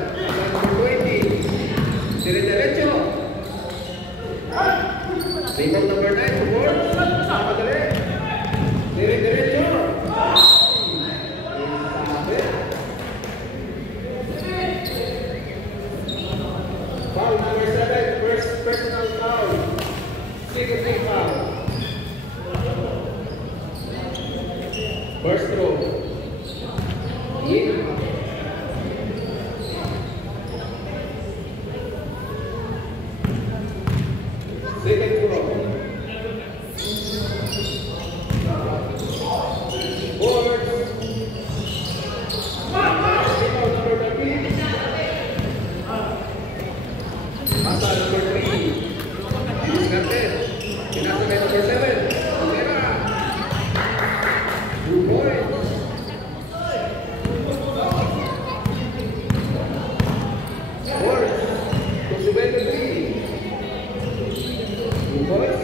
Number 20. Dire-diretso. Rebound number 9 to board. Madali. Dire-diretso. Foul number 7. First personal foul. Second team foul. First throw. In. Second throw. Board. Rebound number 13. Masa number 3. Discarded. Pinasa kay number 7. Pera. 2 points. Board. Kusubay to 3. 2 points.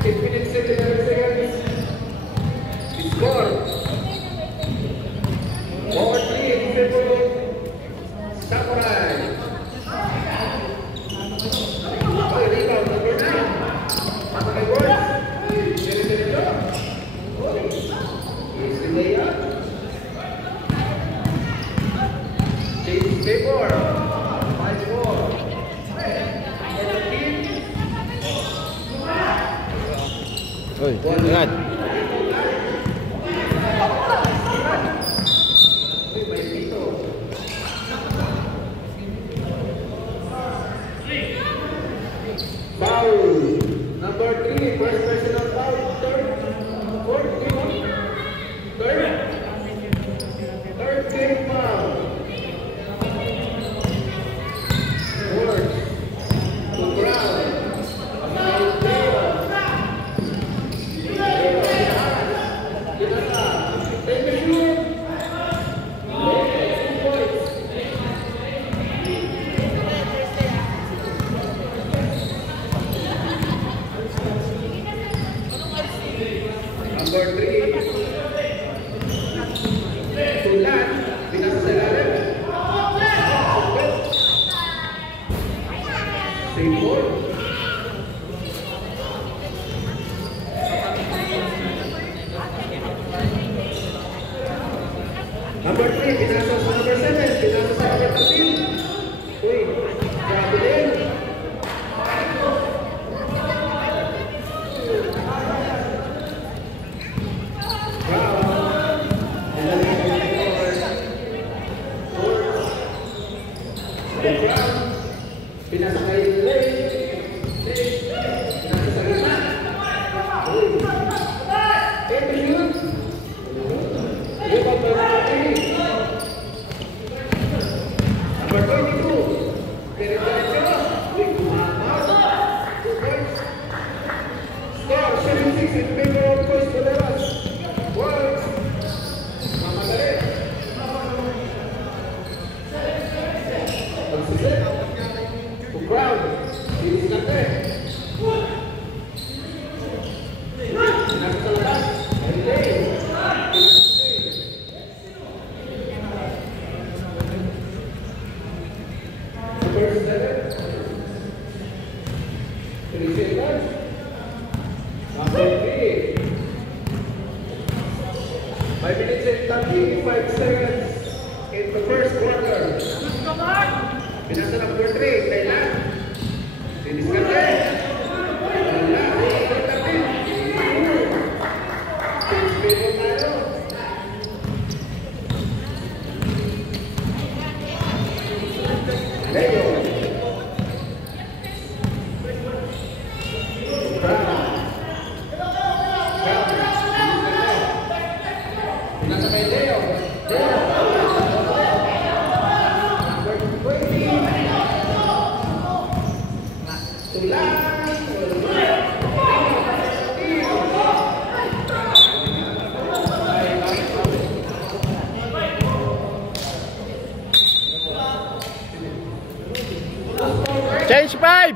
8 minutes and 11 seconds. Score. Forward 3 in favor of Samurai. Okay, rebound number 9. Masa kay Boys. Dire-diretso. Easy layup. Change favor. 5-4. Uy, ingat. Foul. Number 3, first personal foul. Third, fourth game. Third game foul. Fourth. To ground. Foul Leo. Pinasa. Take the shoot. Leo, 2 points. Number 3. Tulan. Pinasa sa lalim. Same ball. Number 3. Pinasa sa number 7. Pinasa sa number 13. Uy. Grabe din. Pinasa kay Lay. Pinasa sa gitna. Take the shoot. Rebound by number 22. Dire-diretso. Big Mama. 2 points. Score 7-6 in favor of Coach Boderas. Boys. Mamadali. Pagsisit. To ground. Discarded. Pinasa sa labas. Lay. Number 7. 3 seconds. Number 3. 5 minutes and 35 seconds in the first quarter. Pinasa number 3. Thailand. Discarded. Wala. Number 13. Pinasa tayo. Leo. Pinasa kay Leo. Number 20. Tulan. Change 5.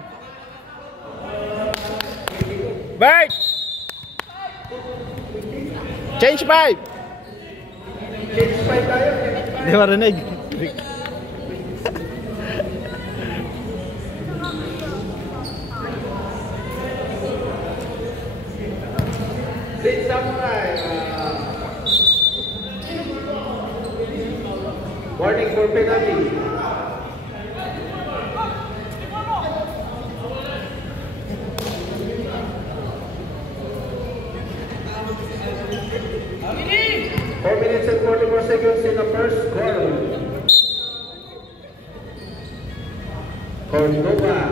Bert. Change 5. Change 5 tayo. Hindi marinig. Lead Samurai. Warning for penalty. Four minutes and 44 seconds in the first quarter. Cordova.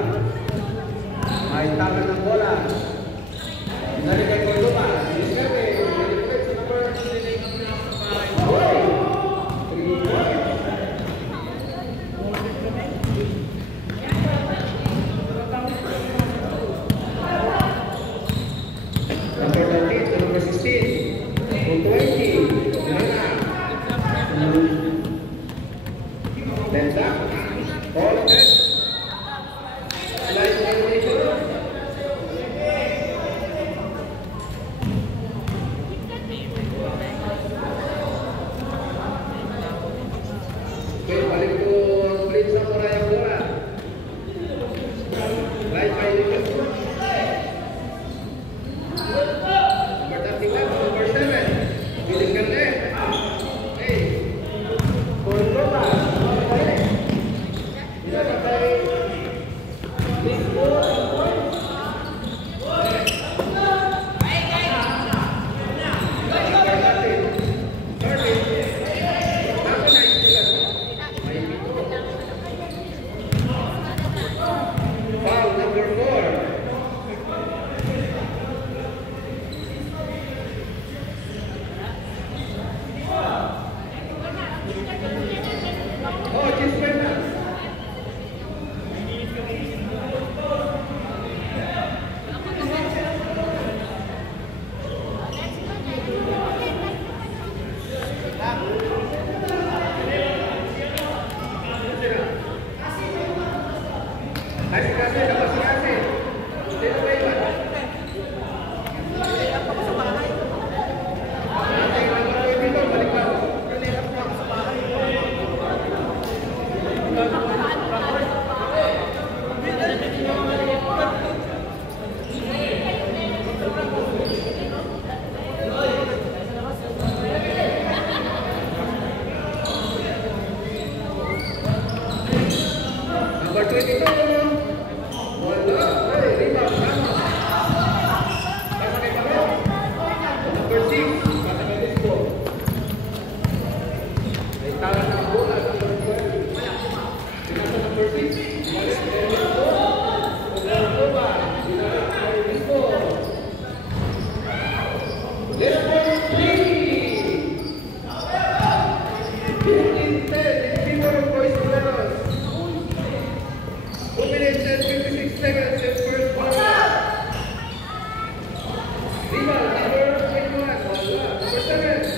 May tama ng bola. Pinali kay Cordova. Discarte. Pinali sa number 3. Number 19 to number 16. 220. Left back. Ball net. Slide combination. Okay, balik to Lead Samurai ang bola. Slide combination. Number 31, number 7. Piling ka na. Hey. Cordova. Foul number 4. Oh, just went up. Kasih, dapat kasih. Sino ba iwan? Nanti number 22, balik lang. Number 22. Wala. Hey, rebound. Tama. Tama kay Pablo. Number 6. Bata kay Disco. May tala ng bola. Number 12. Sinasa number 6. Balik kay Disco. Oklahoma. Sinasa kay Disco. Disco 3. 15-10. Timor Boys Toleros. 2 minutes and 56 seconds in first quarter. Rebound, number 21. Number 7.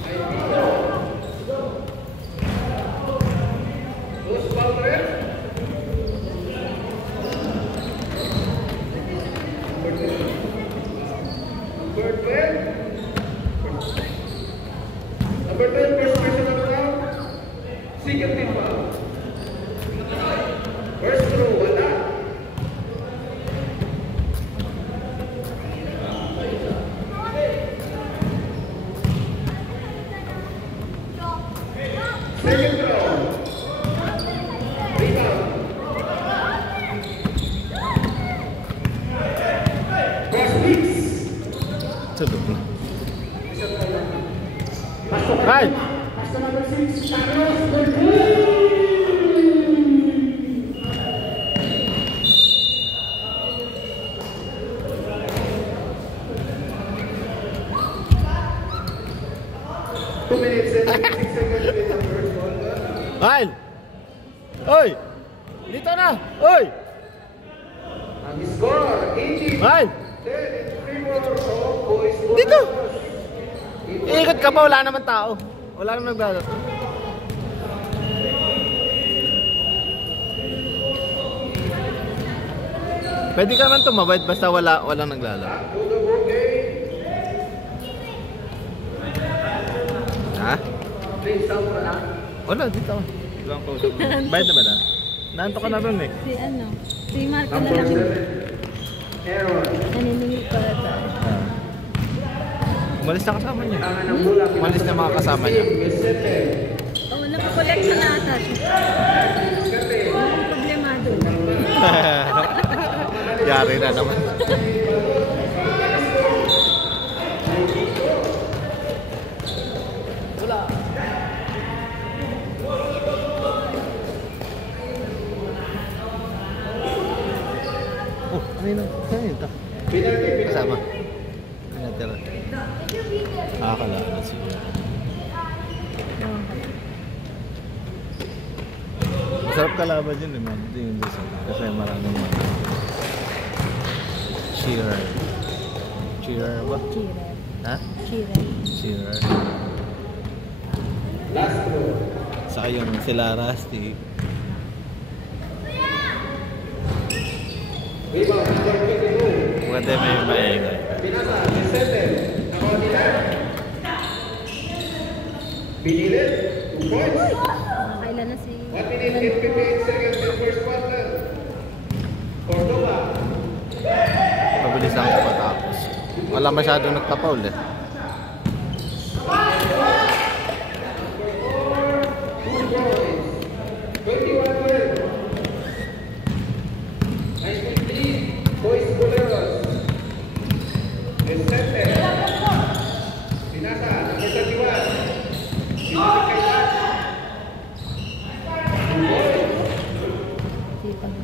Ay, Tito. Dos foul red. Number 12. Number 12. Number 12, first person of the round. Second team foul. First throw, wala. Second throw. Rebound. Cross mix. Sabot na. Right. Pasok number 6, Carlos Bergul. Minutes and 56 seconds with the first ball. Kyle! Oy! Dito na! Oy! Ang score, 18. Kyle! 10 in favor of Boys Toleros. Dito! Iikot ka pa, wala naman tao. Wala naman naglalaro. Pwede ka naman tumawid basta walang naglalaro. Back to the ball game. Ha? Please, saan mo na? Wala, dito. Ilang kausap mo. Bayad na ba na? Naanto ka na rin eh. Si Marco na Number lang. 7. Aaron. Naniningil pala tayo. Umalis na kasama niya. Tangan ng bola. Umalis na mga kasama niya. Vicente. Oo, napakolect na ata siya. Vicente. Walang problemado. Yari na naman. Oh, ano yun? Saan yun ito? Kasama. Pinatira. Akala na siguro. Masarap kalaban yun eh, man. Hindi yung Luzon. Kasi maraming mga cheerer. Cheerer ba? Cheerer. Ha? Cheerer. Cheerer. Saka yung sila Rusty. Maganda may maingay. Pinilit. 2 points. Kailan na si... 1 minute 58 seconds in the first quarter. Cordova. Mabilis lang sa patapos. Wala masyadong nagpa-foul eh. Boys Boleros. Vicente. Binasa. Number 31. Binasa kay Lack. Sipag.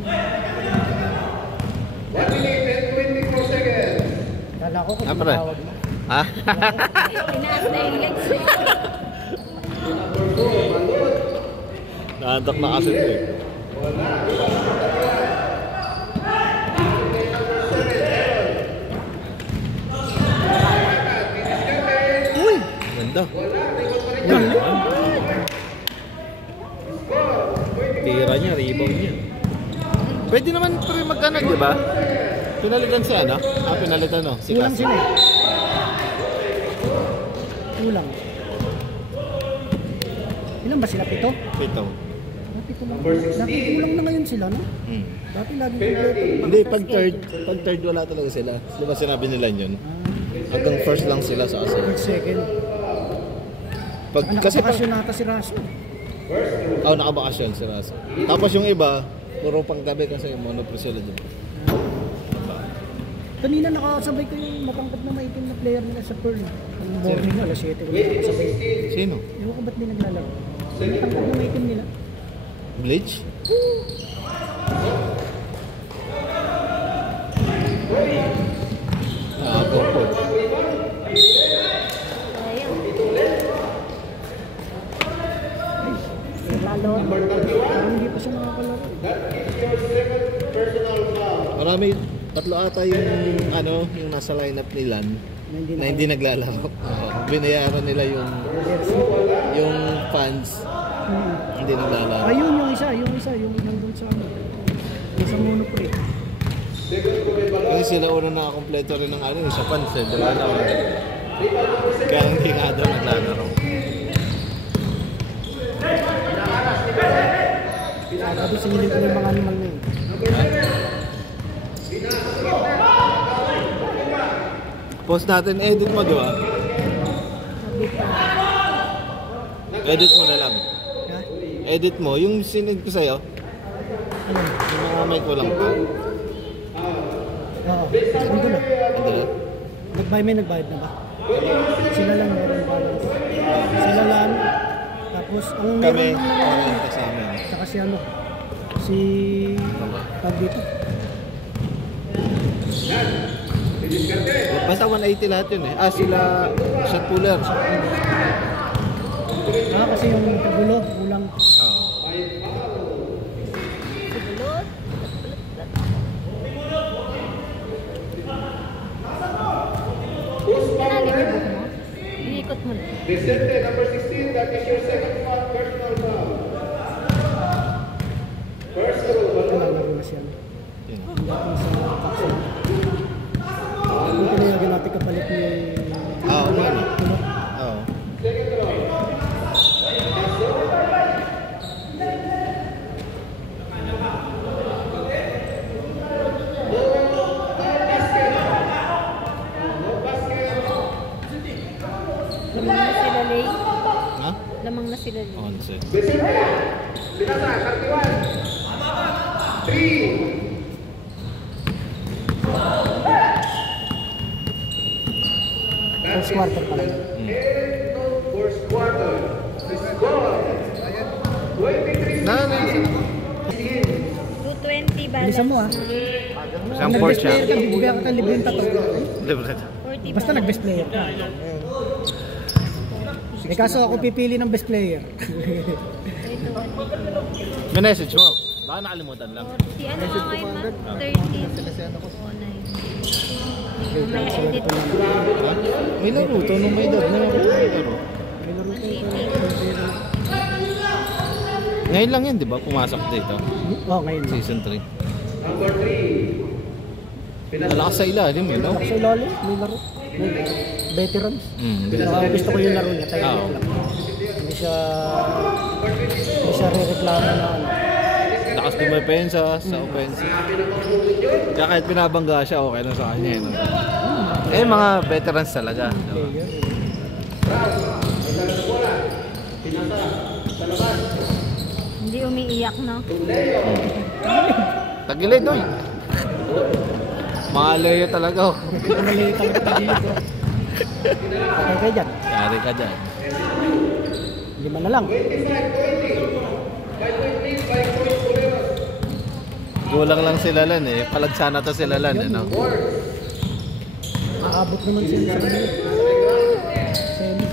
1 minute and 24 seconds. Kala ko kung Pre. tumawag mo. Ha? Tinaas na yung legs eh. Number 4. Malot. Naantok na kasi ito eh. Uy! Ganda. Tira niya, rebound niya. Pwede naman pre magkano, di ba? Pinalitan siya, no? Ah, pinalitan, no? Si Kulang Cas. sila eh. Kulang. Ilan ba sila? 7? Pito. Pito lang. Kulang na ngayon sila, no? Hmm. Dati lagi kompleto. Hindi, pag third wala talaga sila. Di ba sinabi nila yun? Hanggang first lang sila sa asal. Second. Pag, kasi pag, Nakabakasyon nata si Raso. nakabakasyon si Raso. Tapos yung iba, puro pang gabi kasi monopre sila dun. Kanina nakasabay ko yung matangkad na maitim na player nila sa Pearl. Ang morning, alas 7 ko nakasabay. Sino? Ewan ko ba't di naglalaro. Matangkad na maitim nila. Bleach? Ah, go po. Lalo. Parang hindi pa siya makakalaro. Marami, tatlo ata yung ano, yung nasa lineup nila na hindi naglalaro. Binayaran nila yung fans hindi naglalaro. Ayun yung isa, yung nandun sa ano. Nasa monopre. Kasi sila una nakakompleto rin ng ano, sa fans eh, diba na? Kaya hindi nga daw naglalaro. Sabi sinilin ko yung mga animal na yun. Post natin, edit mo diba? Sabi pa. Edit mo na lang. Ha? Edit mo, yung sinend ko sa'yo, Ano? yung mga may kulang pa. Oo. Sabi ko na. Ano na? Nagbayad na ba? Sila lang meron balance. Sila lang. Tapos ang Kami, meron lang walang kasama. saka si ano. Si... Tag dito. Basta 180 lahat yun eh. Ah, sila shot puller. Kasi yung kagulo, kulang. Oo. Sigulot? Kinali mo buko mo? Iikot mo na. Vicente, number 16, that is your second personal foul. Personal foul. Lalaro na siya. Yun. Dating sa vaccine. Kung pinayagan natin kapalit ni... Oo, man. Kulo. Oo. Second round. 11. Binasa, 31. 3. First quarter pa lang. First quarter. Score. 23. Nanay. 220 balance. Bilisan mo, ha? Isang Nag-best fourth player siya. ka, bibigyan ka ng libreng tato. Libre. 40 Basta nag-best player ka. Eh kaso ako pipili ng best player. May message mo. Baka nakalimutan lang. Si ano nga ngayon ma? 30. May edit. Ha? May laro to nung may edad. May laro. Ngayon lang yun, di ba? Pumasok dito. Oh, ngayon. Season 3. Number 3. Malakas sa ilalim, you know? Sa ilalim, may laro. May veterans. Gusto ko yung laro niya. Tayo Oo. lang. Hindi siya re-reklamo na ano. Lakas pumapensa sa offensive. Kaya kahit pinabangga siya, okay na sa kanya. No? Eh, mga veterans talaga. No? Hindi umiiyak, no? Tagilid, doy. Mahalayo talaga. Oh. Maliit ang tagilid. Okay kayo dyan. Yari ka dyan. 5 na lang. Gulang lang sila lan eh. Palagsana to sila lan eh. No? Aabot naman sila sa kanila. Semi.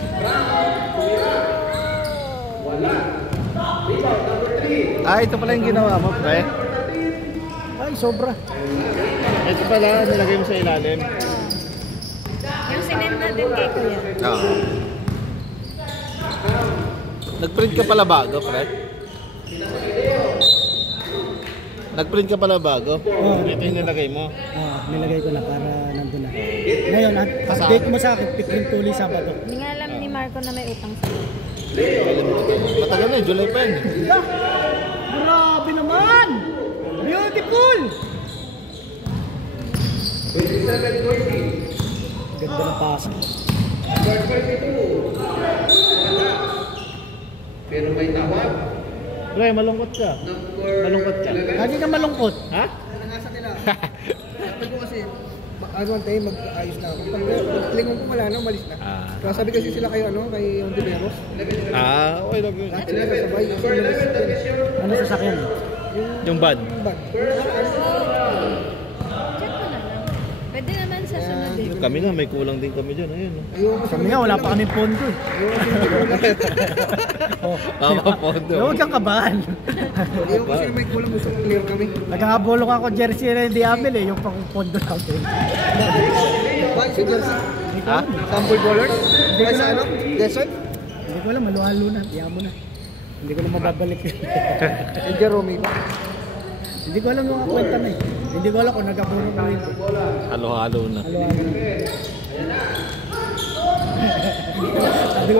Ah, ito pala yung ginawa mo, pre. Ay, sobra. Ito pala, nilagay mo sa ilalim. Yung sinend natin kay Kuya. Oo. Nag-print ka pala bago, pre? Nag-print ka pala bago? Oo. Ito yung nilagay mo. Nilagay ko na para nandun na. Ngayon, update mo sa akin, Pikrin Tuli Sabado. Hindi nga alam ni Marco na may utang sa Matagal na, July pa yun. Grabe naman! Beautiful! Ganda ng pasa. Pero may tawag. Pre, malungkot ka. Malungkot ka. Lagi ka malungkot. Ha? Nangasa nila. Sabi ko kasi, ano tayo mag-ayos na ako. Paglingon ko wala na, umalis na. Kaya sabi kasi sila kayo, kay Ontiveros. Okay lang yun. Lahat sila sasabay. Kasi umalis din. Ano sasakyan? Yung bad. Bag. Check ko na lang. Pwede naman sa sunod eh. Kami nga, may kulang din kami dyan. Ayun. Ayoko Kami nga, wala pa kami pondo eh. Oh. Pondo. Huwag kang kabahan. Ayoko kasi may kulang gusto clear kami. Nagkakabolok ako jersey na hindi amin eh, yung pang pondo natin. Bakit si Jersey? Ha? Sample ballers? Ay sa ano? Desert? Hindi ko alam, maluhalo na, tiyan mo na. Hindi ko na mababalik. Kay Jerome ba? Hindi ko alam yung mga kwenta na eh. Hindi ko alam kung nagkaburong mo yun. Halo-halo na. Halo-halo na. Sabi ko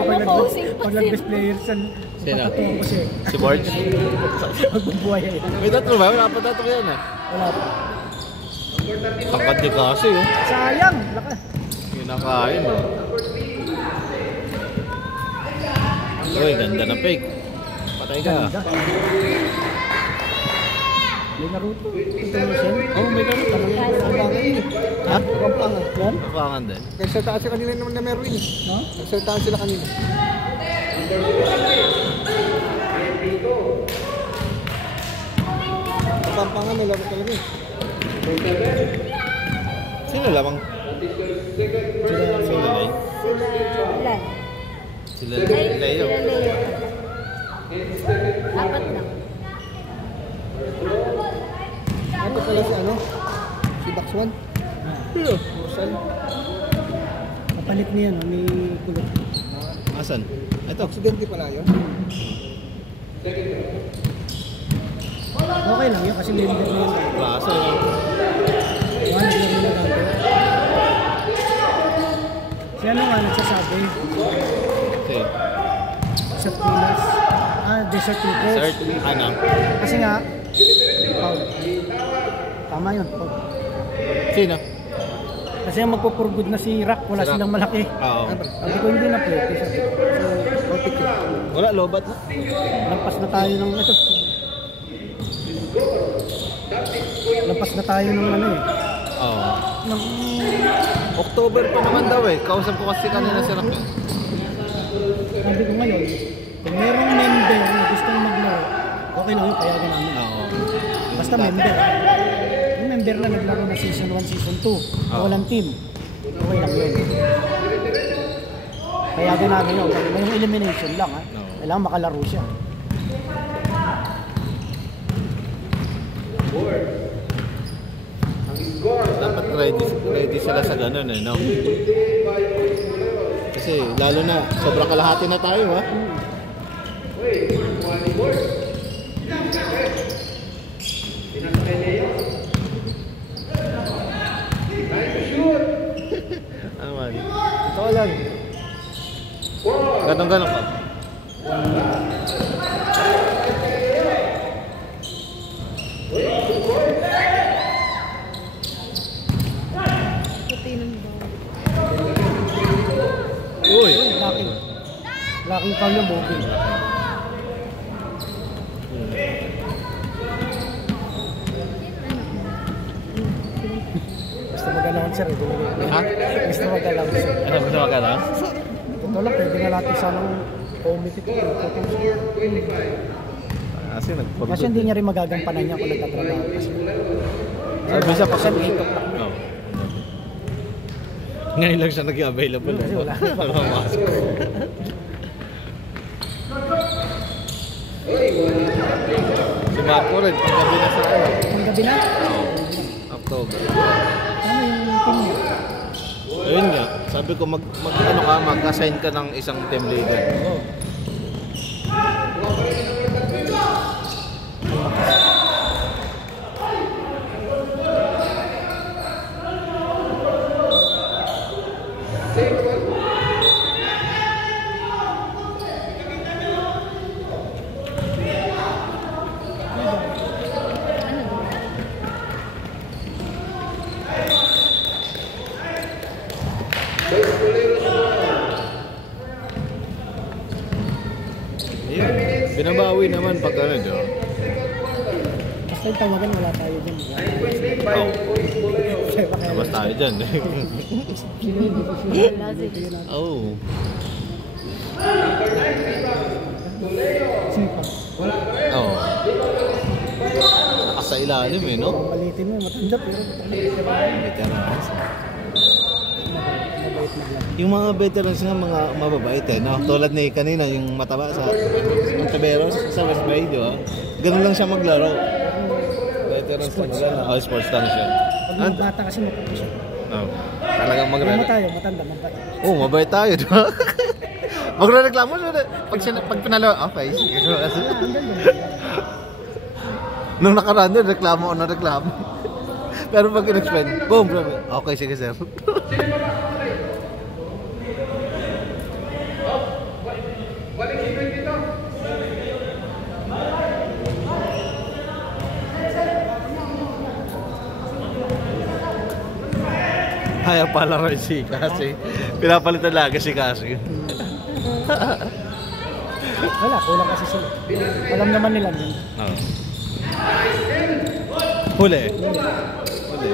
pag nag-best player sa Sino? patatuwa ko siya eh. Si Borge? Magbubuhay eh. May tatlo ba? Wala pa tatlo yan ah. Wala pa. Tangkad di kasi oh. Sayang! Laka. Kinakain oh. Uy, ganda na fake. Patay ka. Ganda. May Naruto. Ito mo siya. Oh, may laro talaga. Ha? Pampangan. Yan? Kapangan din. Nagsaltaan sila kanina naman na meron eh. No? Nagsaltaan sila kanina. Pampangan may laro talaga eh. Sino lamang? Sila Lay? Ilan? Sila Ay, Leo. sila Leo. Apat na. Ano pala si ano? Si Baxwan? Mursal. Kapalit niya, no? May kulot. Asan? Ito. Aksidente pala yun. Okay lang yun kasi member niya. Klase yun. Mga naglaro na dati. Si ano nga nagsasabi? Okay. Desert Killers. Desert Killers. Sir, ano? Kasi nga, foul. Tama yun, foul. Sino? Kasi ang magpupurgod na si Rock, wala Si Rock. silang malaki. Oo. Sabi ko hindi na pwede. Sabi ko. So, malapit yun. Wala, lobat na. Lampas na tayo ng ito. Lampas na tayo ng ano eh. Oo. Ng, October pa naman daw eh. Kausap ko kasi kanina si Rafi. sabi ko ngayon, kung merong member na gustong maglaro, okay lang yun, payagan namin. Oo. Basta member. Yung member na naglaro na season 1, season 2, walang team, okay lang yun. Payagan namin yun. May elimination lang ha. Kailangan makalaro siya. Dapat ready sila sa ganun eh, no? Kasi lalo na, sobrang kalahati na tayo ha. Ano man? Ito lang. Ganun pa. Puti ng bawal. Uy! Laki. Laki pa yung mobile. Gusto mag-announcer eh. Ha? Gusto mag-announcer. Ano gusto ka lang? Ito lang, pwede na natin sanang committee ito. Kasi nagpagod. Kasi hindi niya rin magagampanan niya kung nagtatrabaho. Kasi Sabi sa kasi pagod. ito lang. Oo. Ngayon lang siya naging available. Kasi wala. Mamasok. Si Marco rin, paggabi na sa ano. Ang gabi na, October. ano yung team niya? Ayun nga, sabi ko ano ka, mag-assign ka ng isang team leader. Oo. Ayun, binabawi naman pag ano, di ba? Basta yung tawagan, wala tayo dyan. Oo. Labas tayo dyan. Oo. Sipa. Oo. Nakasa ilalim eh, no? Malitin mo, matanda pero Veterans. mabait maglaro. Yung mga veterans nga, mga mababait eh, no? Tulad ni kanina, yung mataba sa Monteveros, sa West Bay, di ba? Ganun lang siya maglaro. Veterans na magana. Oh, sports lang siya. Pag mga bata kasi mapapos siya. Oh. Talagang Kaya maglaro. tayo, matanda, mabait. Oh, mabait tayo, di ba? Magre-reklamo siya. Pag pinalo, okay, sige. Nung nakaraan din, reklamo o na-reklamo. Pero pag in-explain, boom, okay, sige sir. Ayaw pala rin si Kasi. Pinapalitan lagi si Kasi. Wala, kulang kasi sila. Alam naman nila yun. Oo. Huli. Huli.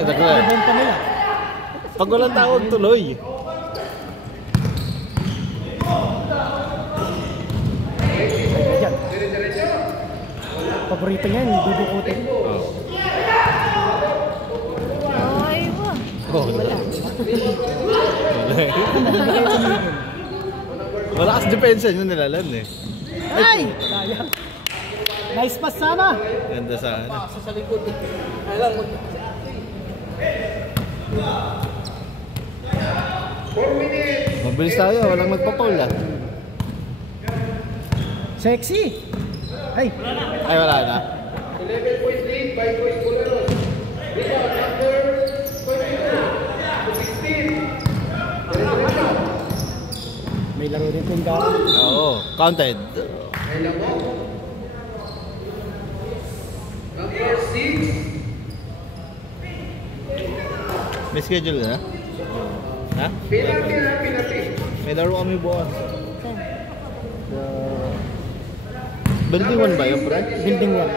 Ito ko eh. Nabenta nila. Pag walang tawag, tuloy. Yan. Paborito niya, yung dudukutin. Oo. Ay, wah. Oh, wala. Wala kasi depensa yun nilalan eh. Ay! Sayang. Nice pass sana. Ganda sana. Sa likod. Alam mo. 4 minutes. Mabilis tayo, walang magpa-foul ah. Sexy. Ay, Ay, wala na. 11 points lead by Boys Boleros. Rebound number 16. may laro rin kung gawin. Oo, counted. May lamok. Number 6. May schedule na? Ha? May laro kami bukas. Building 1 ba yun, pre? Building 1.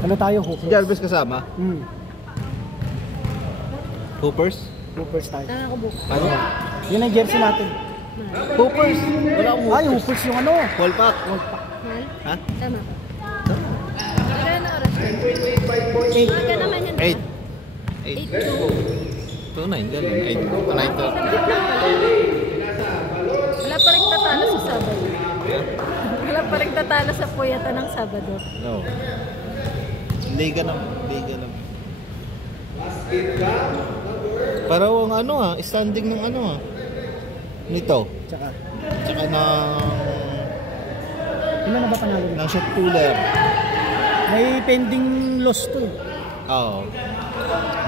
Ano tayo, Si Hoopers? Jarvis kasama? Hoopers? Hoopers tayo. Tama ko bukas. Ano? Yun ang jersey natin. Hoopers! Wala akong Ay, Hoopers. Hoopers yung ano. Wall pack. Mahal? Ha? Tama ka. Magkano oras? Maaga naman yun. 8. 8. 2-9, gano'n. 8. 9. Wala pa rin tatalo sa Sabado. Wala pa rin tatalo sa puyatan ng Sabado. No. Liga naman. Parang ang ano standing ng ano nito. Tsaka, Tsaka ng ilan na ba panalo nila? shot puller. May pending loss to. Oo.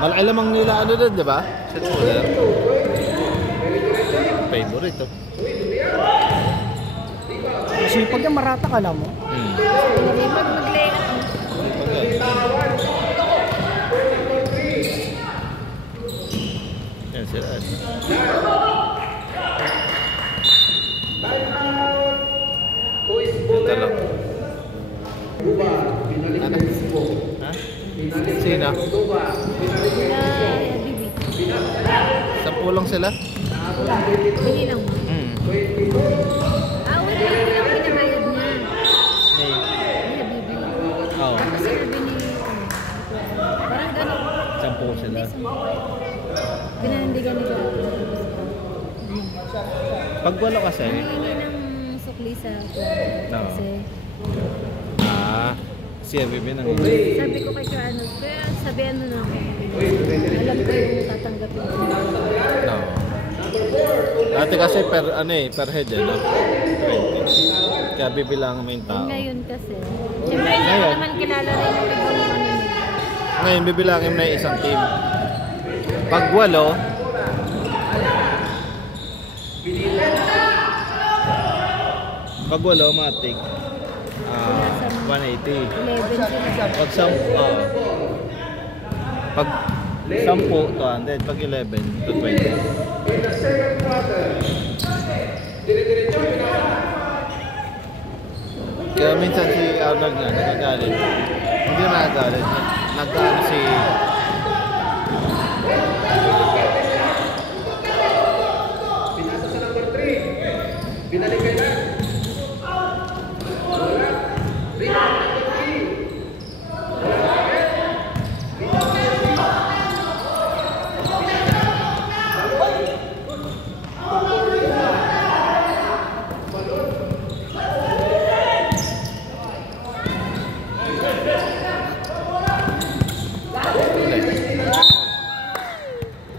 Malaki lamang nila ano doon, di ba? Shot puller. Favorite to. Kasi pag yung marata ka lang mo. Hindi mag-lay-up. Yan sila. Ito lang. Ano? Ha? Sino? Bibi. 10 lang sila? Bili lang mo. Wait lang, hindi lang pinamayad niya. Hey. Niya, Bibi. Oo. Tapos sinabi ni, parang gano'n. 10 sila. Pinanindigan ni Gato. Pag walo kasi, Nangingi ng sukli sa Oo. kasi si MBB nang sabi ko kay Kuya kaya sabihan mo na ako. Alam ko yung tatanggapin ko. no. Dati kasi per head no? 20. Kaya bibilangan mo yung tao. Ngayon kasi, siyempre hindi ko Ngayon? naman kilala rin yung ibang ano nila. Ngayon bibilangin mo na yung isang team. Pag walo, matik 180. 11 sila. Pag 10, 200. Pag 11, 220. Kaya minsan si Arnold nga nagagalit. Hindi na nagagalit. Nagkaano si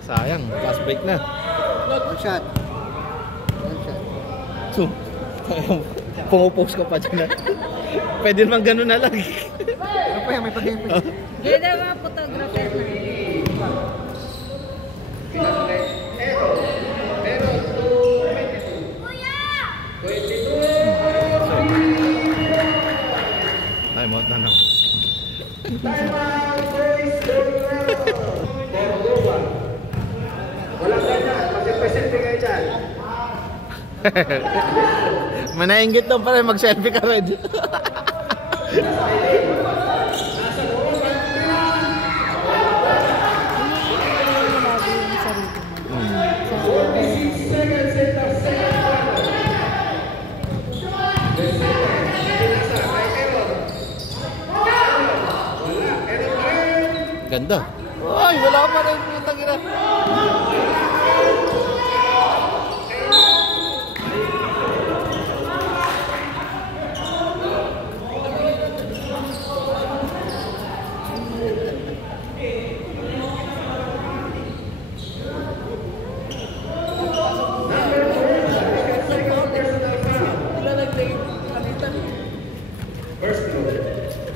sayang, fast break na. One shot. So, pumupost ka pa dyan na. Pwede naman ganun na lang. Ano pa yan? May pag-game pa. Hindi na mga photographer na. Time out na na. Walang ganyan. Kasi-presente kayo dyan. Manainggit daw pala mag-selfie ka rin. Ganda. Ay, wala pa rin yung tangina.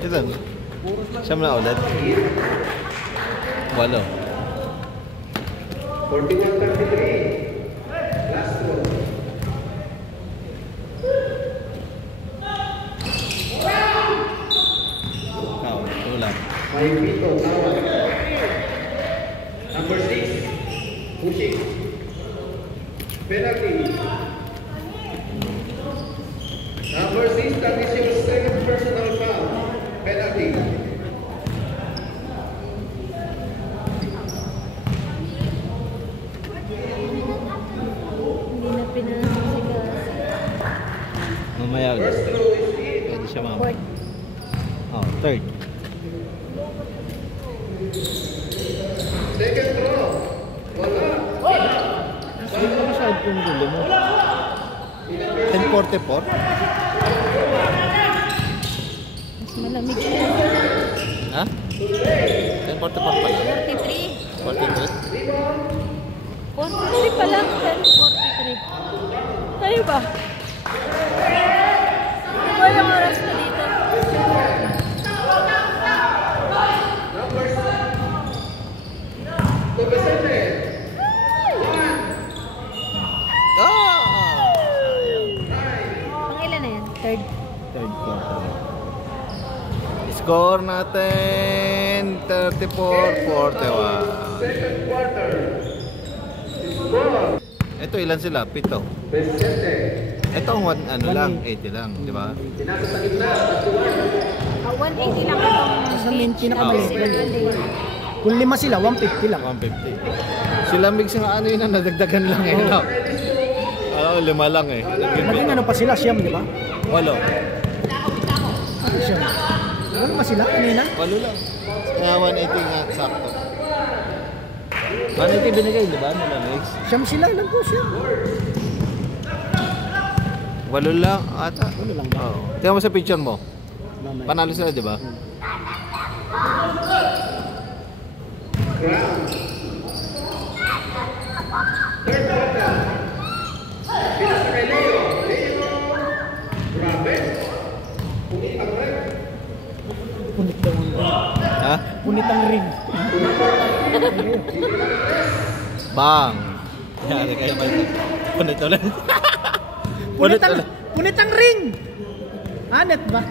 Ito. Siyam na ulit. 8. 41-33. Last one. Tulang. May Vito tawag. Number 6, pushing. Penalty. Number 6, that is your second personal foul. Penalty. Hindi na pinasigas. Mamaya ulit. First throw is in. Pwede siya mama. Fourth. Oh, third. Second throw. Wala. Hindi mo masyado yung gulo mo. 10:44? Mas malamig siya. Ha? 10:44 pa lang? 43. 43? 43 pa lang. 43. Tayo ba? Walang oras na dito. Pang ilan na yan? Third. Third quarter. Score natin 34-41. Second quarter. Score. Ito ilan sila? 7. Presente. Ito ang ano lang, 80 lang, di ba? Tinasa sa gitna. 180 lang itong Sa main pinaka-main. pinaka Kung 5 sila, 150 lang. 150. Sila mix ng ano yun, nadagdagan lang eh. No? Oo, 5 lang eh. Maging ano pa sila, siyam, di ba? 8. Siyam. Ano pa sila kanina? 8 lang. Kaya 180 nga, sakto. 180 binigay, di ba? Nila mix. Siyam sila, ilan po siyam? 8 lang ata. 8 lang ba? Oo. Tingnan mo sa picture mo. Mamaya. Panalo sila, di ba? Ground. Third quarter. Pinasa kay Leo. Leo. Grabe. Punit ang red. Punit daw ang ring. Ha? Punit ang ring. Bang! Yari kayo ba ito? Punit ulit. Punit ulit. Punit ang ring! Anet ba?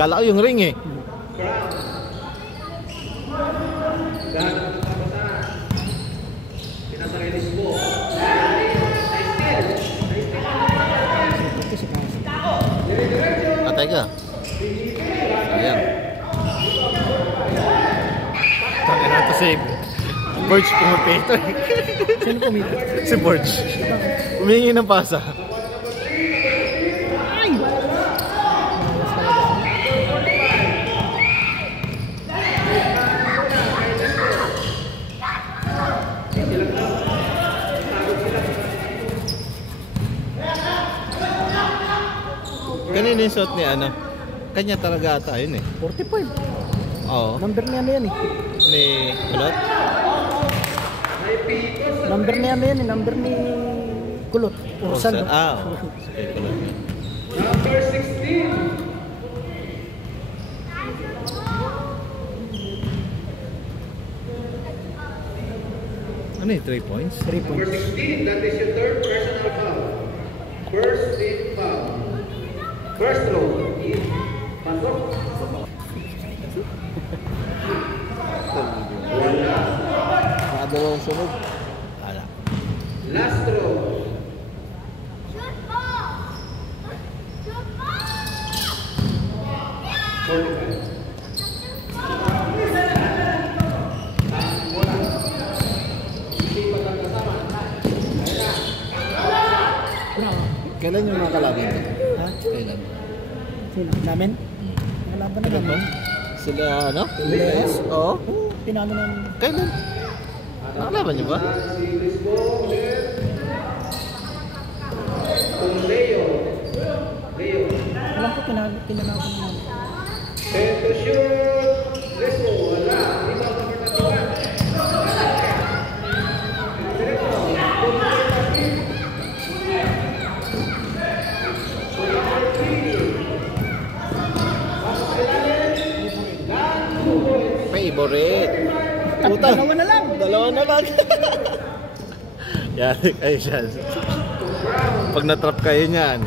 Kala ko yung ring eh. Ground. Dahan ang papasahan. Pinasa kay Lisbo. Patay ka. Sayang. Tangin na ito si Borge pumipito eh. Sino pumito? Si Borge. Humingi ng pasa. Ay! Kanina yung suot ni ano? Kanya talaga ata yun eh. 45. Oo. Number niya na yan eh. Ni Kulot? Number niya na yan eh. Number ni Kulot. Ursan. Ah, oo. Sige, Kulot yun. Number 16. Ano yung 3 points? 3 Number points. 16, that is your third personal foul. First team foul. First throw. Pasok. Nakadalawang sunod. Ala. Last throw. Kailan yung mga kalaban ko? Ha? Kailan? Sino? Namin? Nakalaban na Kailan ba? namin. Sila ano? Pilias? Oo. Oo, pinalo namin. Kailan? Nakalaban niyo ba? Si Lisbo ulit. Kung Leo. Leo. Alam ko pinalaban namin. Set to shoot. Lisbo. Wala. Rebound number 31. Favorite. Puta. Dalawa na lang. Dalawa na lang. Yari kayo siya. Pag natrap kayo niyan.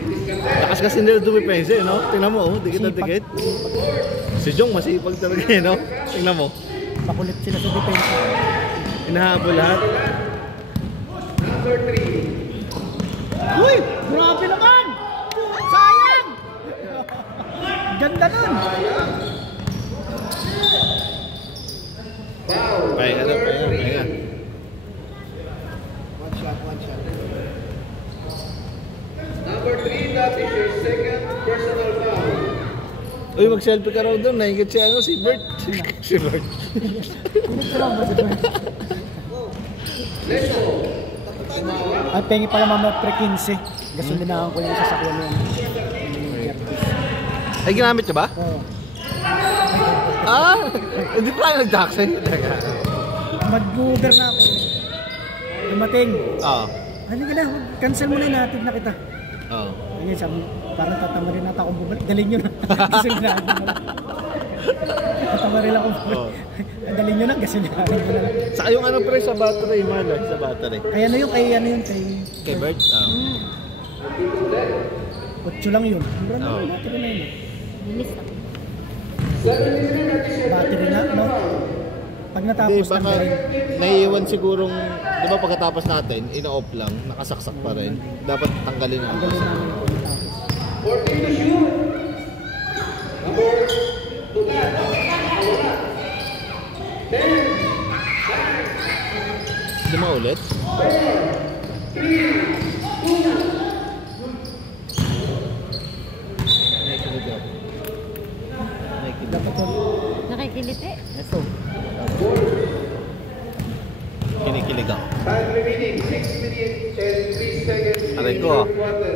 Lakas kasi nila dumipensa eh, no? Tingnan mo, oh, dikit na dikit. Si Jong masipag talaga eh, no? Tingnan mo. Makulit sila sa depensa. Hinahabol lahat. Number 3. Uy! Grabe naman! Sayang! Ganda nun! Foul. Pahinga na, pahinga. One shot. Number 3, that is your second personal foul. Uy, mag-selfie ka raw doon. Naingit si ano, si Bert. Si Bert. Pinagtiraw ba si Bert? Let's go. Ay, pengi pala mamaya pre-15. Gasolinahan ko yung sasakyan mo yan. Ay, ginamit niya ba? Oo. Ah! Hindi pa nag-taxi. Mag-Uber na ako. Dumating. Oo. Ano ka na, cancel mo na yung natin na kita. Oo. Ayun, sabi, parang tatama rin nata akong bumalik. Dalhin nyo na. Gasolinahan mo na. Tatama rin akong bumalik. Dalhin nyo na, gasolinahan mo na. Saka yung ano pre sa battery, Marla, sa battery. Kaya ano yun, kay... Kay Bert? Oo. 8 lang yun. Mura na, Oo. battery na yun. Bilis ako. Battery na, no? Pag Hindi, natapos, baka tanggalin. naiiwan sigurong, di ba pagkatapos natin, ina-off lang, nakasaksak pa rin. Dapat tanggalin na. Tanggalin namin yung pagkatapos. 14 to shoot. Number 2 na. 10. Hindi maulit? 3. 2. Dapat yun. Nakikiliti. Ito. Kinikilig ako. Time remaining 6 minutes and 3 seconds. Aray ko, ah. Quarter.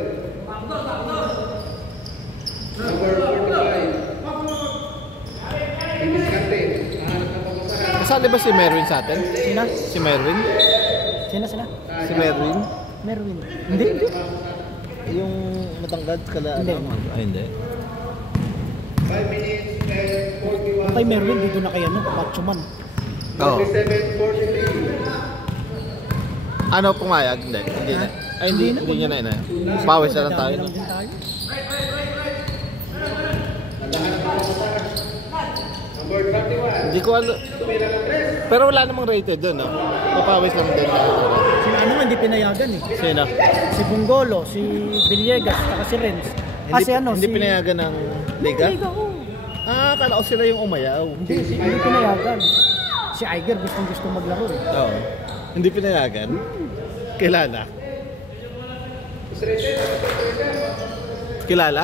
Number 45. Dimiskante. Nahanap na pagkasahan. Kasali ba si Merwin sa atin? Sina? Si Merwin? Sina? Si Merwin? Merwin. Hindi. Yung matangkad kala Hindi. ano? Ay, hindi. 5 minutes and 41. Kay Merwin, dito na kaya, no? Macho man. Oo. 47, 43. Ano, pumayag? Hindi. Hindi na. Ay, hindi niya na ina. Pawis na lang tayo. Dadami No? lang din tayo. Number 31. Hindi ko alam. Pero wala namang rated doon, no? Papawis lang doon. Sina ano nga, hindi pinayagan eh. Sino? Si Bungolo, si Villegas, saka si Renz. Ah, si ano? Hindi si... pinayagan ng liga? Liga, oh. Ah, kala ko sila yung umayaw. Hindi pinayagan. Si Iger gustong maglaro eh. Oo. Hindi pinayagan? Kilala? Kilala?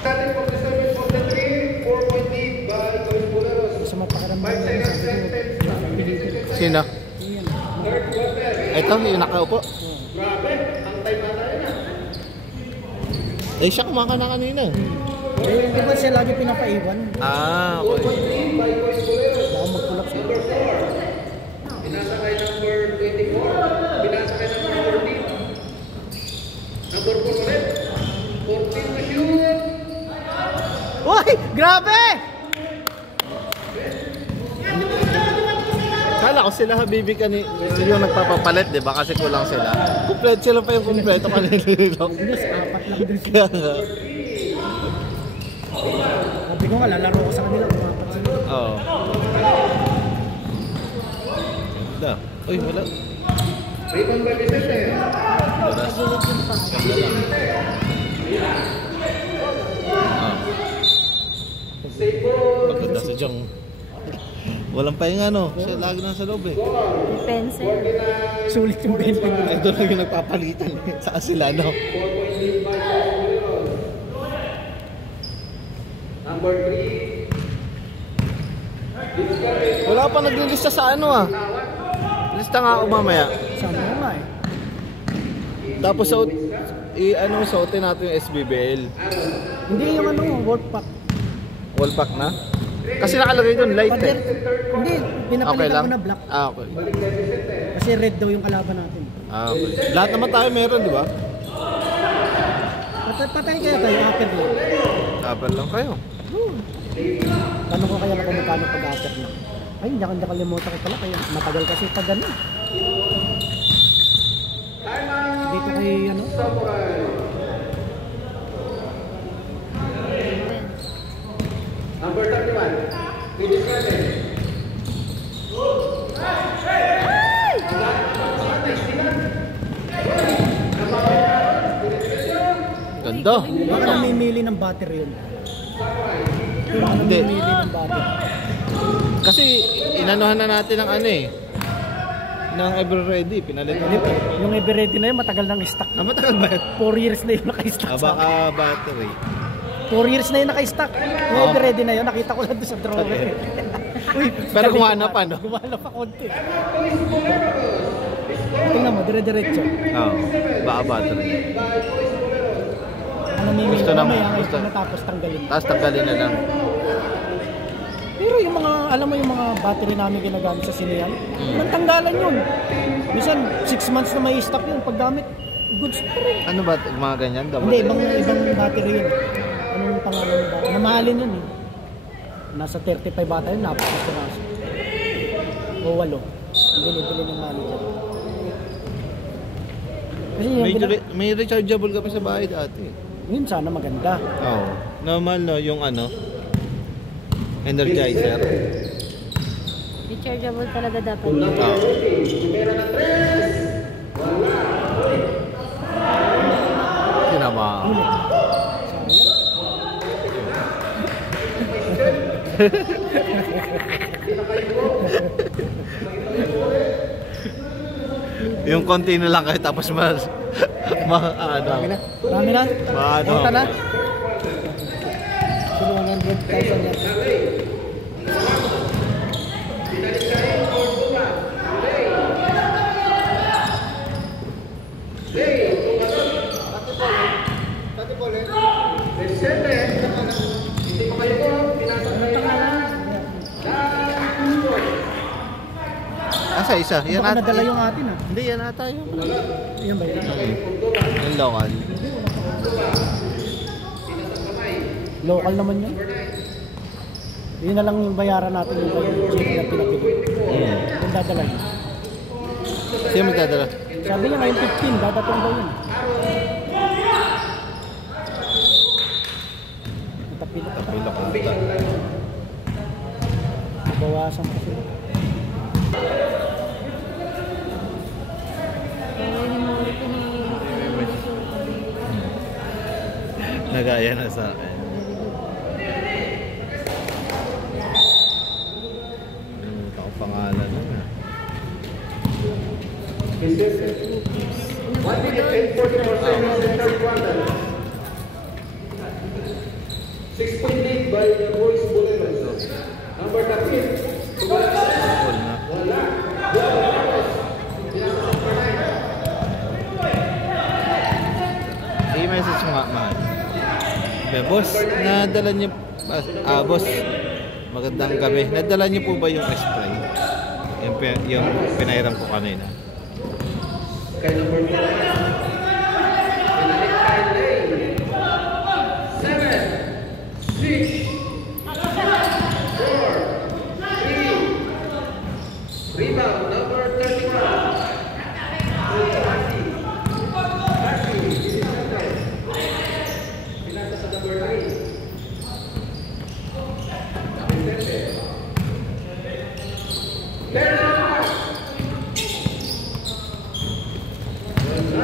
Starting from the service of the 3, 4-point lead by Coach Buleros. Gusto mapakiramdam 5 niya seconds sa and 10 seconds. Sino? Yan. Third quarter. Ito, yung nakaupo. Grabe, ang time na tayo na. Eh, siya kumaka na kanina. Eh, di ba siya lagi pinapaiwan? Ah, okay. 4-point lead by Coach Buleros. Baka magkulap siya. Number 4. Pinasakay number 24. Pinasakay number 14. Number 4 ulit. 14 to shoot. Uy! Grabe! Kala ko sila Habibi yung nagpapapalit, di ba? Kasi kulang sila. Kompleto sila pa yung kompleto kanina. Bilis, apat lang din sila. Kaya nga. Sabi ko nga, lalaro ko sa kanila. Apat sila. Oo. Da. Uy, wala. Rebound by Vicente. Wala. Ganda lang. Ah, Save ball. maganda si Jong. Walang pahinga, no? Siya lagi nasa loob eh. Pencil. Sulit yung bente mo. Ito lang yung nagpapalitan eh. Saka sila, no? 4-point lead by Coach Buleros. Number 3. Wala pa naglilista sa ano ah. Lista nga ako mamaya. Sabi ko nga eh. Tapos suotin natin yung SBBL. Hindi yung ano, World Pack. Wallpack na? Kasi nakalagay doon, light Pader, eh. hindi, Okay pinapalitan lang? ko na black. Ah, okay. Kasi red daw yung kalaban natin. Ah, okay. Lahat naman tayo meron, di ba? Patay kaya tayo, upper lang. Dapat lang kayo. Tanong ko kaya na kung magkano pag-upper na. Ay, hindi ako nakalimutan ko pala. Kaya matagal kasi pag ano. Dito kay ano. Number 31. Finish natin. Ganda. Baka namimili ng battery yun. Baka Hindi. namimili ng battery. Kasi inanuhan na natin ng ano eh. Ng Ever Ready, pinalitan Hindi, natin. yung Everready na yun, matagal nang stock. Ah, matagal ba yun? 4 years na yun naka-stock sa Baka battery. 4 years na yun naka-stock. Yung Everready na yun, nakita ko lang doon sa drawer. Uy, Pero gumana pa, no? Gumana pa konti. Tingnan mo, dire-diretso. Oo. Baka battery. Ano namimili Gusto ko naman, may gusto. natapos tanggalin. Tapos tanggalin na lang. Pero yung mga, alam mo yung mga battery namin ginagamit sa sinehan, tanggalan yun. Minsan, 6 months na may stock yun. Pag gamit, goods pa rin. Ano ba? Mga ganyan? Hindi, ibang battery yun. Anong pangalan ng battery? Namahalin yun eh. Nasa 35 bata yun, napakasiraso. O 8. Ang binibili ng manager. Kasi yung May rechargeable ka pa sa bahay dati. yun sana maganda. Oo. Normal no, yung ano, energizer. Rechargeable talaga dapat. Oo. Kinama. Yung konti na lang kayo tapos ano. Marami na? Ano? Punta na? Sino 100,000 yan? Asa isa? Yan Baka ata. nadala yung atin ah. Hindi, yan ata yung Yan ba yun? yung local. Local naman yan. Yun na lang yung bayaran natin yung check na pinapili. Yung dadala yun. Sino magdadala? Sabi niya ngayon 15, dadatong daw yun. Natapilok ka. Pilok ata. Bawasan pa sila. Nagaya na sa akin. Nalimutan ko pangalan nun. 1 minute and 40% of the third quarter. 6-point lead by the boys Boleros. Number 13. Full na. I-message mo nga, mahal. Boss, nadala niyo, boss, magandang gabi. Nadala niyo po ba yung spray? Yung pinahiram ko kanina. Kay number 4. Pinalik kay Lane. 7, 6, 4, 3. Rebound, number 31. Pinasa sa number 3. Number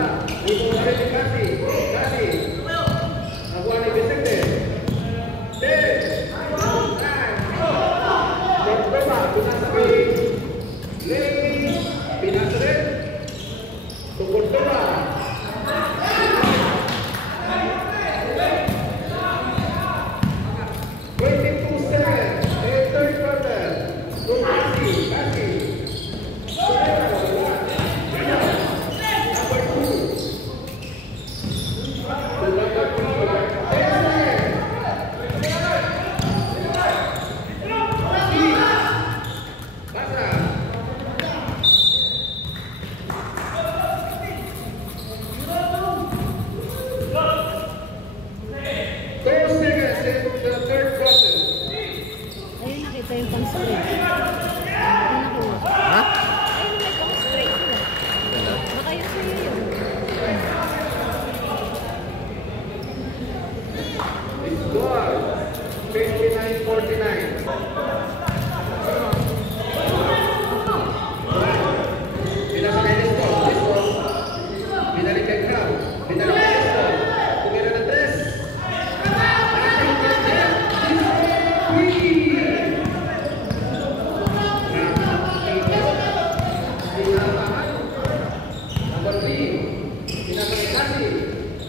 3. Pinasakay kasi.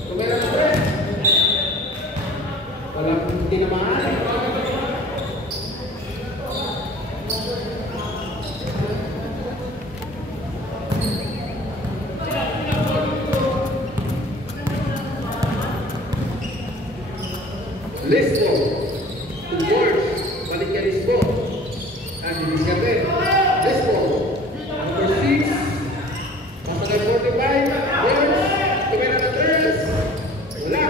Tumira ng 3. Walang tinamaan. Lisbo. 2 boards. Balik ka Lisbo. And Diskarte. Lisbo. Number 6. Pasakay 45. Boards. Tumira ng 3. Wala.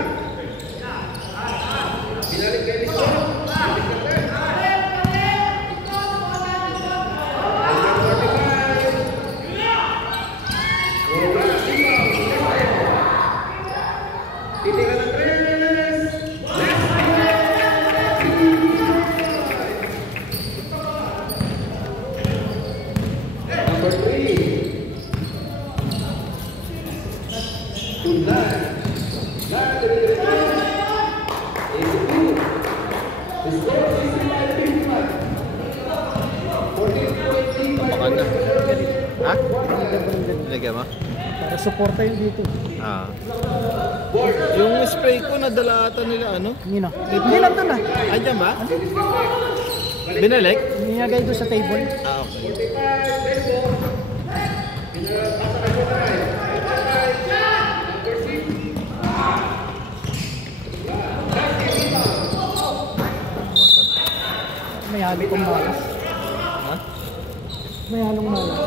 Binalik kay Lisbo. Diskarte. Number 45. Wala. Titira ng 3. Number 3. Tonight. Not the leader. 82. The score is 55. 14.3. Tapakan na. Ha? Nilagyan mo? Para suporta yun dito. Ah. Yung spray ko nadala ata nila ano? Hindi na. Hindi lang doon ah. Andyan ba? Binalik? Nilagay doon sa table. Ah, okay. 45. Lisbo. Pasakay 45. Number 6. May halo kong malas. Ha? May halong malas.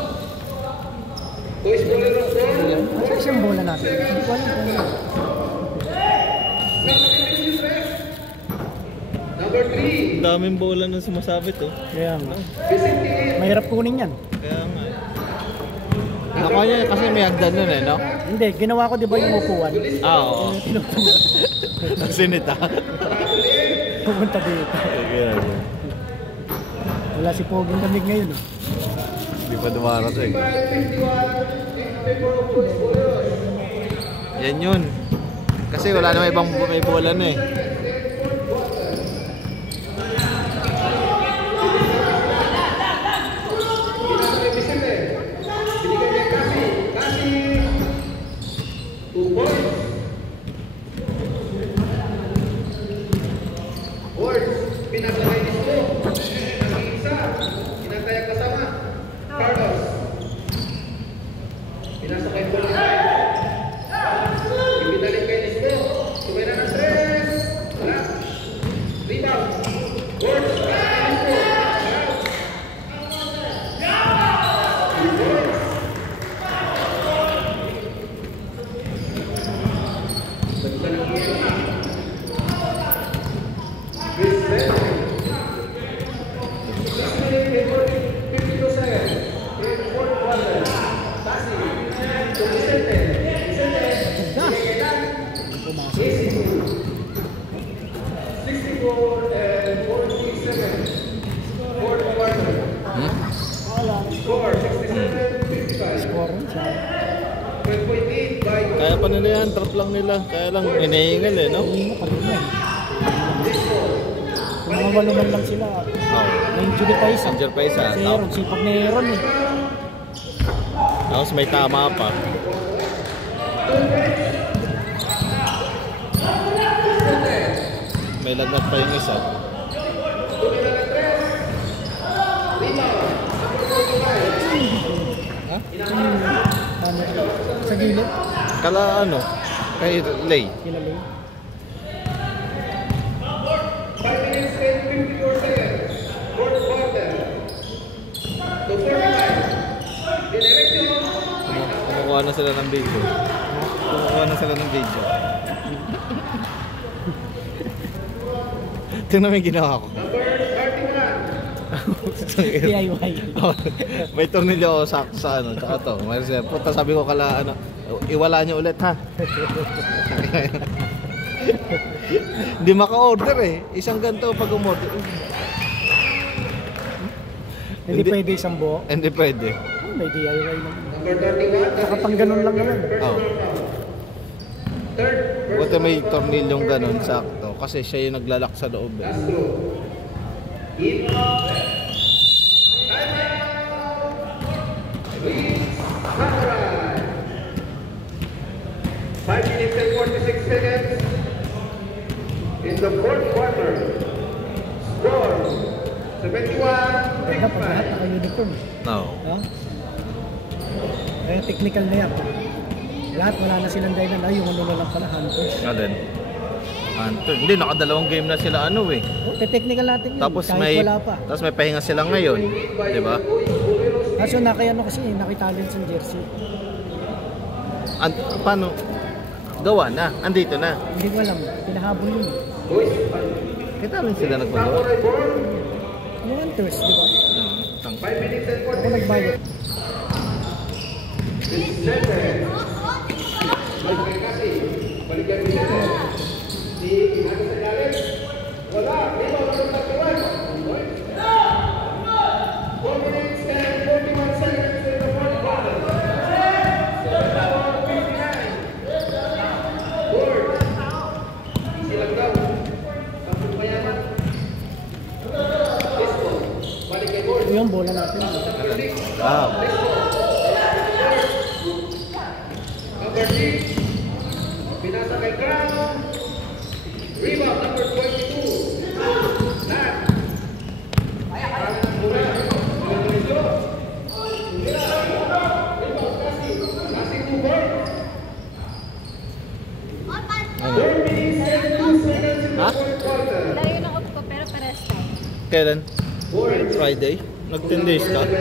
Boys, ball ng ball. Asa isang bola natin? Hindi ko alam kung ano. Number 3. Ang daming bola na sumasabit oh. Kaya nga. Vicente. Mahirap kunin yan. Kaya nga. Nakuha niya kasi may hagdan nun eh, no? Hindi, ginawa ko di ba yung upuan? Ah, oo. Nagsinita. Pumunta dito. Wala si Poging Damig ngayon. Hindi pa dumarating. Yan yun. Kasi wala naman ibang may bola na eh. Vicente. Binigay niya kasi. Kasi. 2 points. Boards. Pinasakay ni Sto. Nag-iisa. Pinantay ang kasama. Carlos. Pinasakay 45. Ibinalik kay Sto. Tumira ng 3. Wala. Rebound. Boards. Pinasakay ni Sto. Score 67-55. Score siya. 12.8 by Kaya pa nila yan, trap lang nila. Kaya lang hinihingal eh, no? Hindi mo kanina. Kung mga waluman lang sila. Oo. May injury pa isa. Sanger pa isa. Si Aaron, sipag ni Aaron eh. Tapos may tama pa. May lagnat pa yung isa. Ha? Ano? Sa gilid. Kala ano? Kay Lay. Kilala. 5 minutes and 54 seconds. Fourth quarter. To 45. Direction. Kumukuha na sila ng video. Kumukuha na sila ng video. Tingnan mo yung ginawa ko. Number 31. DIY. May tornilyo ako sa ano, tsaka to. May reserve. Puta, sabi ko kala ano, iwala niyo ulit ha. Hindi maka-order eh. Isang ganito pag umorder. Hindi pwede isang buo. Hindi pwede. May DIY naman. Number 31. Nakapang ganun lang naman. Oh. Third. Buti may tornilyong ganun sakto. Kasi siya yung naglalak sa loob eh. Castro. In. Please. Sakurai. 46 seconds in the fourth quarter. Score, 71. Ganda pag lahat naka-uniform. No. Ha? Kaya technical na yan. Lahat wala na silang dahilan. Ay, yung ano na lang pala, hunters. Nga din. Hindi, nakadalawang game na sila ano eh. Oh, technical natin yun. Tapos kahit wala pa. Tapos may pahinga sila ngayon. Di ba? Kaso ano kasi, nakitalents yung jersey. Paano? Gawa na. Andito na. Hindi ko alam. Pinahabol yun. Kita rin sila nagpagawa. Yung hunters, di ba? 5 minutes and Ako nagbayad. Balikan kita. Si Inago Senyales. Wala. 4 minutes and 41 seconds in the fourth quarter. 7:59. Board. Easy lang daw. Tapos mayaman. Disco. Balik kay board. Ito yung bola natin. Ah. Number 6. Pinasa kay Crown. Rebound number 22. Nat. Parang ang bola. Rebound kasi. Kasi 2 board. 4 minutes and 2 seconds in the fourth quarter. Layo ng off ko, pero pares tayo. Kailan? Friday? Nag-10 days ka? 10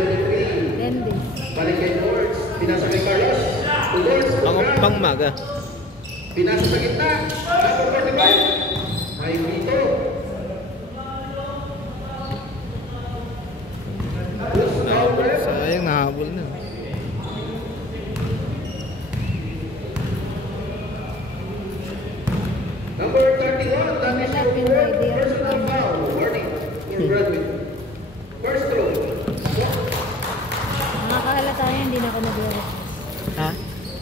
days. Balik kay Boards. Pinasa kay Carlos. To Boards. Pang maga. Pinasa sa gitna. Number 45. Ay dito. Sayang, nahabol na. Number 31. That is your personal foul. Warning. For Bradley. First throw. Nakakahalata na hindi na ako nagre-release. Ha?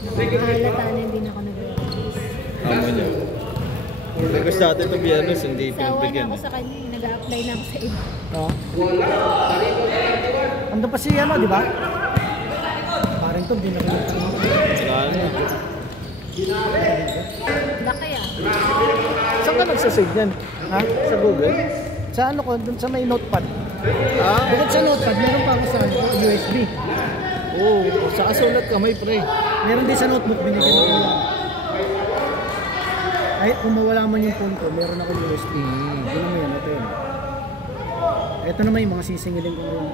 Nakakahalata na hindi na ako nagre-release. Tama niya. Gusto natin ito biyernes, hindi Sawa na pinagbigyan. ako sa kanya, nag-a-apply na ako sa iba. Oo. Wala. Talino sa 31. Ando pa si ano, di ba? Parang to, di na ko Ano? Laki ah. Saan ka nagsasave yan? Ha? Sa Google? Sa ano ko, dun sa may notepad. Bukod sa notepad, meron pa ako sa USB. Oo, sa kasulat ka, may pre. Meron din sa notebook, binigyan ko lang. Ay, kung mawala man yung phone ko, meron ako USB. Ito naman yan, ito yun. Ito naman yung mga sisingilin ko rin.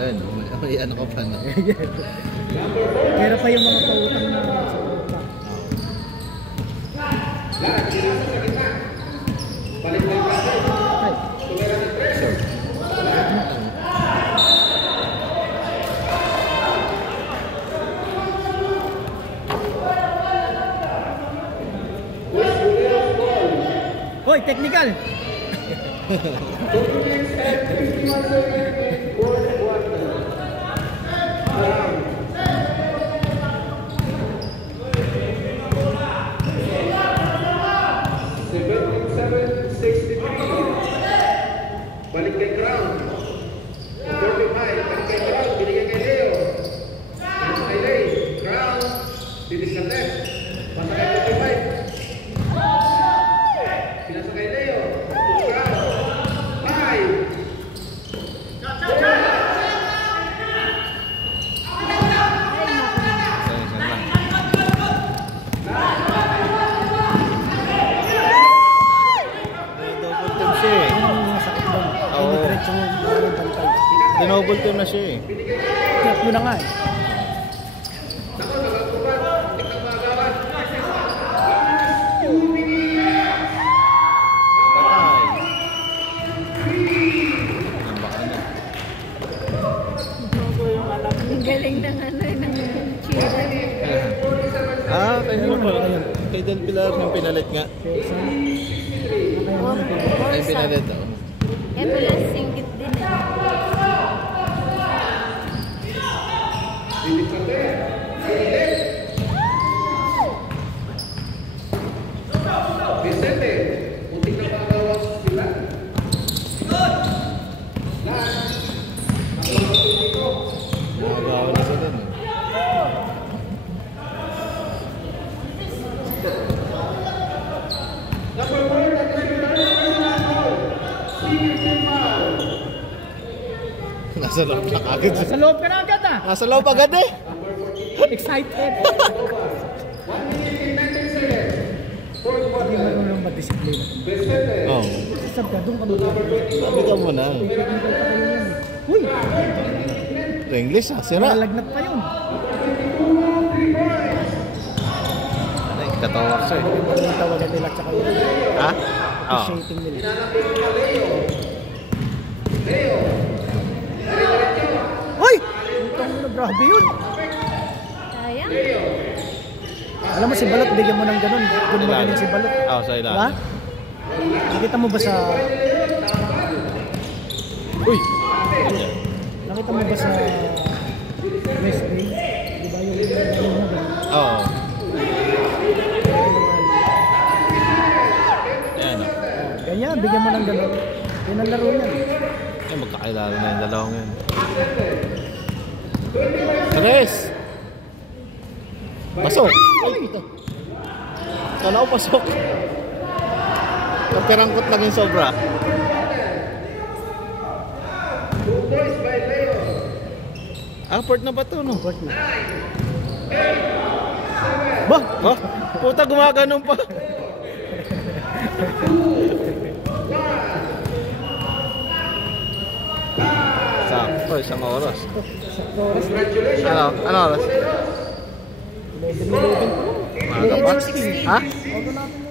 Ayan. May ano ka pa na. Meron pa yung mga pautang na sa pa. Lahat. Pinasa sa gitna. Balik kay Carlos. Ay, Tumira ng pressure. hoy, technical! 2 minutes and 51 seconds in fourth quarter. Around. Balik kay Crown. 45. Balik kay Crown. Binigay kay Leo. Pinasa kay Lay. Crown. Titis ka left. Pasa kay 45. Pinasa kay Leo. Crown. 5. Dinoble team na siya eh. Kaya mo na nga eh. Nako, nagagpupan. Tingnan magawan. Patay. Nambaka na. Ang galing ng ano, ng cheater. Kay ano pa? Kay Del Pilar yung pinalit nga. Ay, pinalit ako. Eh, pala singkit din eh. Titis ka left. Vicente. Muntik na magawas sila. Lahat. Nakalabas dito. Nakagawa na sila. Nasa loob na agad. Sa loob ka na agad ah. Nasa loob agad eh. Excited. Hindi marunong mag-disiplina. Oh. Sasab ka, doon ka mag-disiplina. Sabi ka mo na. Uy! Ito English ah, sira. Nalagnat pa yun. Ay, katawar siya eh. Yung tawagan nila tsaka yun. Ha? Oo. Appreciating nila. Uy! Utang mo na, grabe yun. Sayang. Alam mo si Balot, bigyan mo ng ganun. Doon magaling si Balot. Oo, sa ilalim. Diba? Nakita mo ba sa... Uy! Nakita mo ba sa West Bay? Diba yung mo ganun? Oo. Ayan o. Ganyan, bigyan mo ng ganun. Yun ang laro niyan. Ay, magkakilala na yung dalawang yun. Tres! Pasok! Ay, ito. Kala ko pasok. Kapirangkot lang yung sobra. Port na ba ito, no? Port na. Ba? Oh, puta, gumaganon pa. Sakto, isang oras. Sa oras na. Ano oras? 11 pa. Maaga pa? Ha? Bago natin